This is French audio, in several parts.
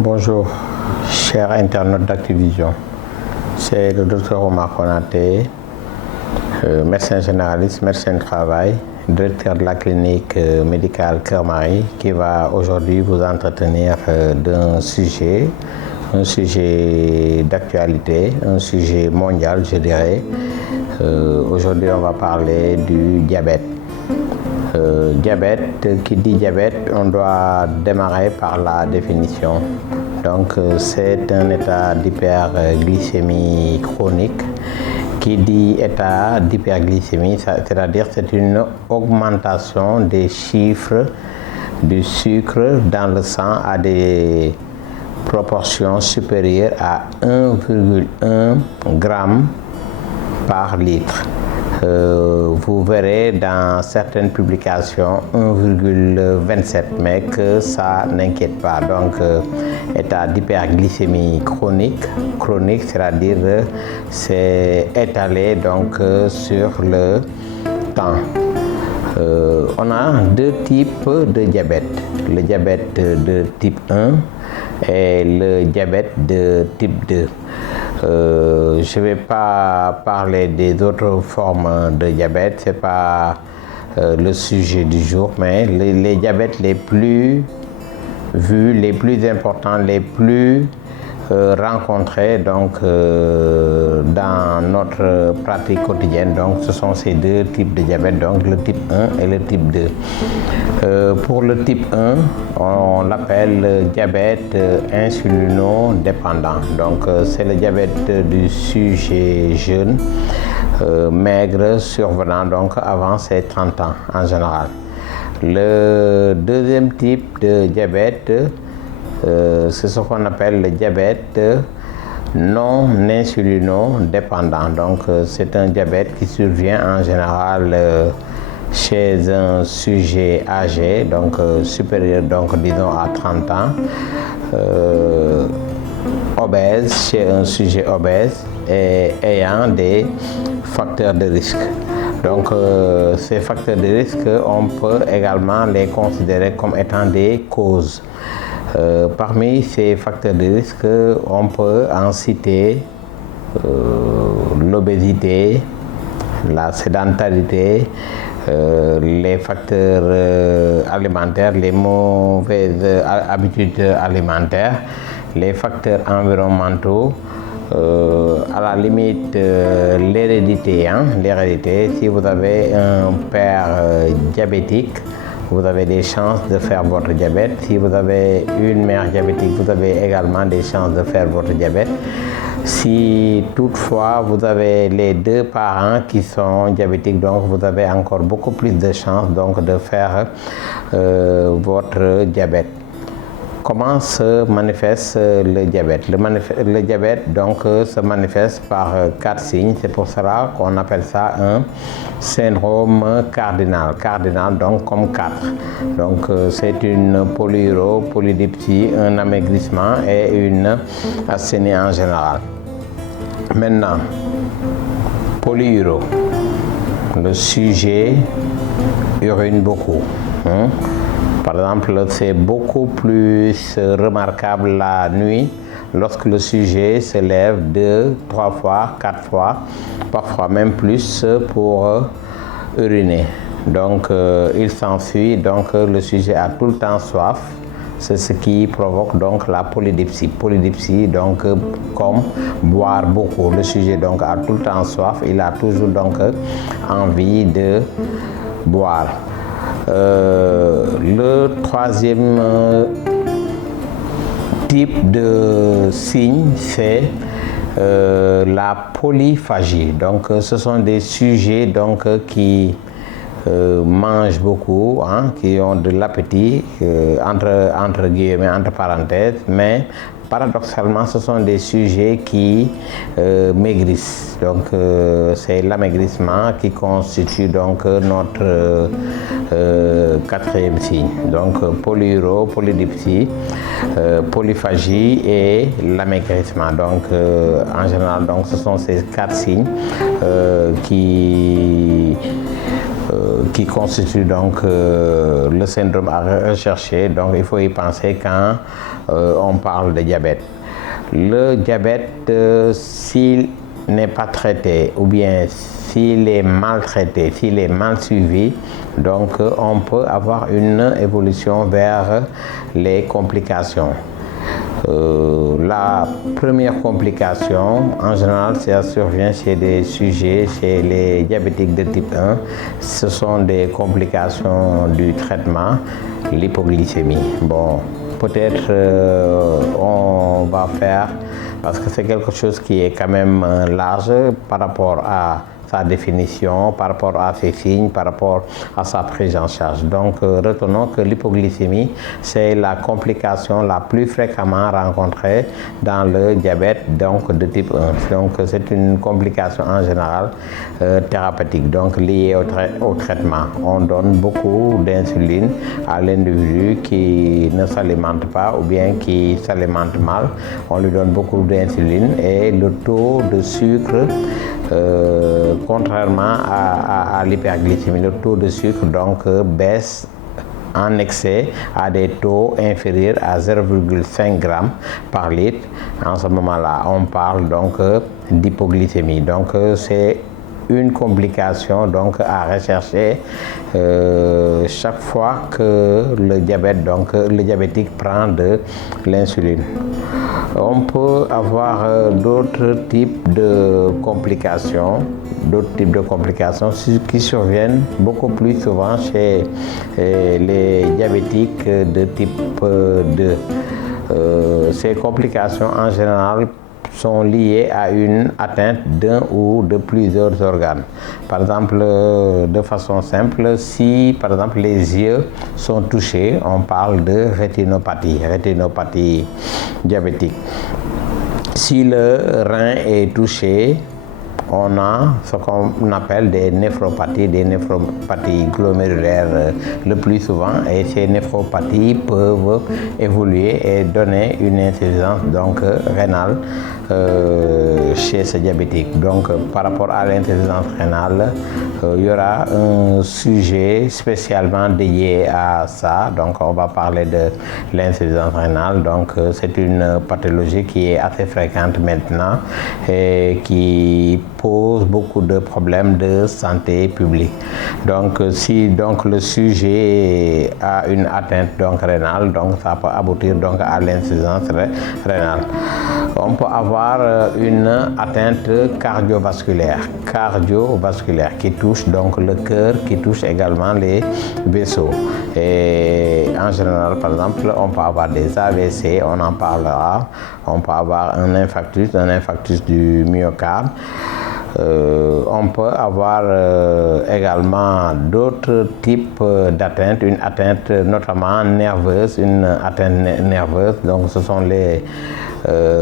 Bonjour, chers internautes d'Activision. C'est le docteur Omar Konaté, médecin généraliste, médecin de travail, directeur de la clinique médicale Cœur Marie, qui va aujourd'hui vous entretenir d'un sujet, un sujet d'actualité, un sujet mondial, je dirais. Aujourd'hui, on va parler du diabète. Qui dit diabète, on doit démarrer par la définition. Donc, c'est un état d'hyperglycémie chronique. Qui dit état d'hyperglycémie, c'est-à-dire c'est une augmentation des chiffres du sucre dans le sang à des proportions supérieures à 1,1 g par litre. Vous verrez dans certaines publications 1,27, mais que ça n'inquiète pas. Donc, état d'hyperglycémie chronique, c'est-à-dire c'est étalé donc sur le temps. On a deux types de diabète, le diabète de type 1 et le diabète de type 2. Je ne vais pas parler des autres formes de diabète, ce n'est pas le sujet du jour, mais les diabètes les plus vus, les plus importants, les plus rencontrés donc, dans notre pratique quotidienne. Donc, ce sont ces deux types de diabète, donc le type 1 et le type 2. Pour le type 1, on l'appelle diabète insulino-dépendant. Donc, c'est le diabète du sujet jeune, maigre, survenant donc avant ses 30 ans en général. Le deuxième type de diabète, c'est ce qu'on appelle le diabète non insulino-dépendant. Donc, c'est un diabète qui survient en général chez un sujet âgé, donc supérieur, donc disons à 30 ans, obèse, chez un sujet obèse et ayant des facteurs de risque. Donc, ces facteurs de risque, on peut également les considérer comme étant des causes. Parmi ces facteurs de risque, on peut en citer l'obésité, la sédentarité, les facteurs alimentaires, les mauvaises habitudes alimentaires, les facteurs environnementaux, à la limite l'hérédité. L'hérédité, si vous avez un père diabétique, vous avez des chances de faire votre diabète. Si vous avez une mère diabétique, vous avez également des chances de faire votre diabète. Si toutefois vous avez les deux parents qui sont diabétiques, donc vous avez encore beaucoup plus de chances donc, de faire votre diabète. Comment se manifeste le diabète? Le diabète donc, se manifeste par 4 signes. C'est pour cela qu'on appelle ça un syndrome cardinal. Cardinal donc comme 4. Donc c'est une polydipsie, un amaigrissement et une asthénie en général. Maintenant, polyuro. Le sujet urine beaucoup. Par exemple, c'est beaucoup plus remarquable la nuit lorsque le sujet se lève 2, 3 fois, 4 fois, parfois même plus pour uriner. Donc, il s'enfuit, donc le sujet a tout le temps soif. C'est ce qui provoque donc la polydipsie. Polydipsie, donc comme boire beaucoup. Le sujet donc a tout le temps soif, il a toujours donc envie de boire. Le troisième type de signe, c'est la polyphagie. Donc, ce sont des sujets donc, qui mangent beaucoup, qui ont de l'appétit, entre guillemets, entre parenthèses, mais paradoxalement, ce sont des sujets qui maigrissent. Donc, c'est l'amaigrissement qui constitue donc notre quatrième signe. Donc, polyuro, polydipsie, polyphagie et l'amaigrissement. Donc, en général, donc, ce sont ces 4 signes qui constituent donc le syndrome à rechercher. Donc, il faut y penser quand on parle de diabète. Le diabète, s'il n'est pas traité ou bien s'il est maltraité, s'il est mal suivi, donc on peut avoir une évolution vers les complications. La première complication, en général, ça survient chez des sujets, chez les diabétiques de type 1. Ce sont des complications du traitement, l'hypoglycémie. Bon, peut-être on va faire, parce que c'est quelque chose qui est quand même large par rapport à sa définition, par rapport à ses signes, par rapport à sa prise en charge. Donc, retenons que l'hypoglycémie, c'est la complication la plus fréquemment rencontrée dans le diabète donc, de type 1. Donc, c'est une complication en général thérapeutique, donc liée au traitement. On donne beaucoup d'insuline à l'individu qui ne s'alimente pas ou bien qui s'alimente mal. On lui donne beaucoup d'insuline et le taux de sucre contrairement à l'hyperglycémie, le taux de sucre donc baisse en excès à des taux inférieurs à 0,5 g par litre. En ce moment-là, on parle donc d'hypoglycémie. Donc c'est une complication donc à rechercher chaque fois que le diabétique prend de l'insuline. On peut avoir d'autres types de complications qui surviennent beaucoup plus souvent chez les diabétiques de type 2. Ces complications en général sont liées à une atteinte d'un ou de plusieurs organes. Par exemple, de façon simple, si par exemple les yeux sont touchés, on parle de rétinopathie diabétique. Si le rein est touché, on a ce qu'on appelle des néphropathies glomérulaires le plus souvent, et ces néphropathies peuvent évoluer et donner une insuffisance donc rénale chez ce diabétique. Donc par rapport à l'insuffisance rénale, il y aura un sujet spécialement dédié à ça. Donc on va parler de l'insuffisance rénale. Donc c'est une pathologie qui est assez fréquente maintenant et qui pose beaucoup de problèmes de santé publique. Donc si donc le sujet a une atteinte donc rénale, donc ça peut aboutir donc à l'insuffisance rénale. On peut avoir une atteinte cardiovasculaire qui touche donc le cœur, qui touche également les vaisseaux. Et en général, par exemple, on peut avoir des AVC, on en parlera. On peut avoir un infarctus du myocarde. On peut avoir également d'autres types d'atteintes, une atteinte notamment nerveuse, donc ce sont les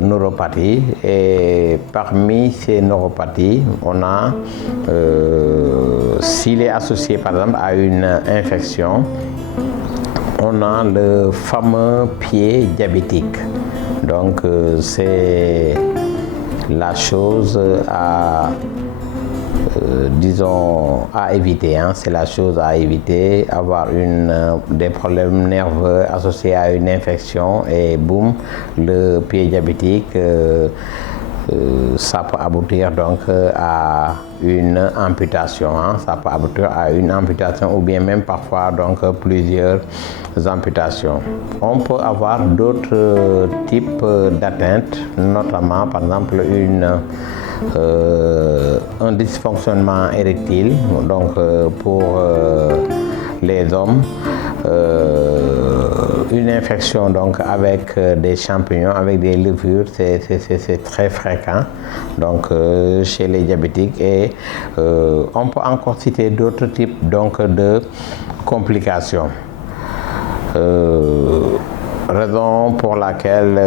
neuropathies, et parmi ces neuropathies, on a, s'il est associé par exemple à une infection, on a le fameux pied diabétique. Donc c'est la chose à éviter, c'est la chose à éviter, avoir des problèmes nerveux associés à une infection et boum, le pied diabétique, ça peut aboutir donc à une amputation, ça peut aboutir à une amputation ou bien même parfois donc plusieurs amputations. On peut avoir d'autres types d'atteintes, notamment par exemple un dysfonctionnement érectile, donc pour les hommes, une infection donc avec des champignons, avec des levures, c'est très fréquent donc chez les diabétiques, et on peut encore citer d'autres types donc de complications. raison pour laquelle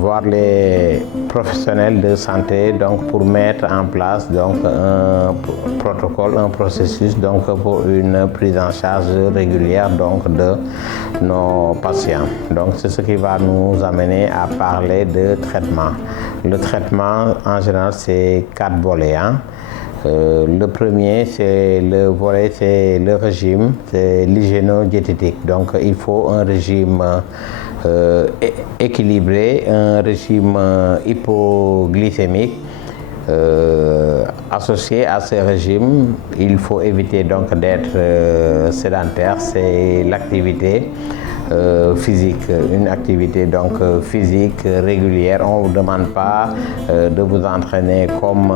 voir les professionnels de santé pour mettre en place un protocole, un processus pour une prise en charge régulière de nos patients. Donc c'est ce qui va nous amener à parler de traitement. Le traitement en général c'est 4 volets. Le premier c'est le régime, c'est l'hygiéno-diététique. Donc il faut un régime équilibré, un régime hypoglycémique. Associé à ce régime, il faut éviter d'être sédentaire, c'est l'activité physique, une activité physique régulière. On ne vous demande pas de vous entraîner comme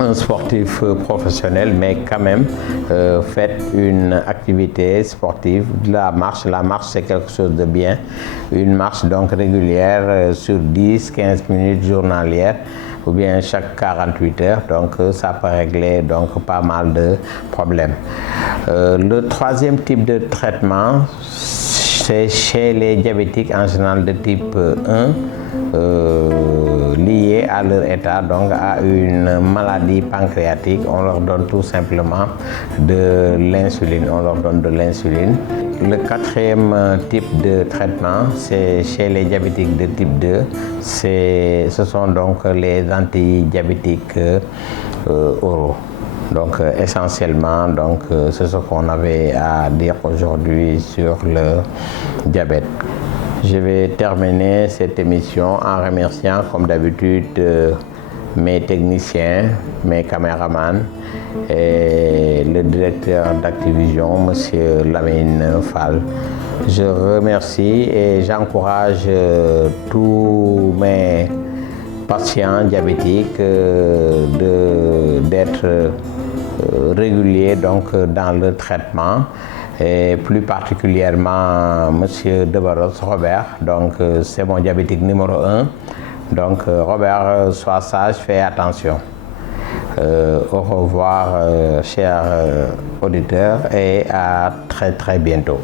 un sportif professionnel, mais quand même faites une activité sportive, la marche c'est quelque chose de bien, une marche régulière sur 10-15 minutes journalières ou bien chaque 48 heures, ça peut régler pas mal de problèmes. Le troisième type de traitement, c'est chez les diabétiques en général de type 1, liés à leur état, à une maladie pancréatique. On leur donne tout simplement de l'insuline. Le quatrième type de traitement, c'est chez les diabétiques de type 2. Ce sont les antidiabétiques oraux. Essentiellement, c'est ce qu'on avait à dire aujourd'hui sur le diabète. Je vais terminer cette émission en remerciant comme d'habitude mes techniciens, mes caméramans et le directeur d'Activision, Monsieur Lamine Fall. Je remercie et j'encourage tous mes patients diabétiques d'être réguliers dans le traitement, et plus particulièrement Monsieur Debarros Robert, c'est mon diabétique numéro 1. Robert, sois sage, fais attention. Au revoir chers auditeurs et à très bientôt.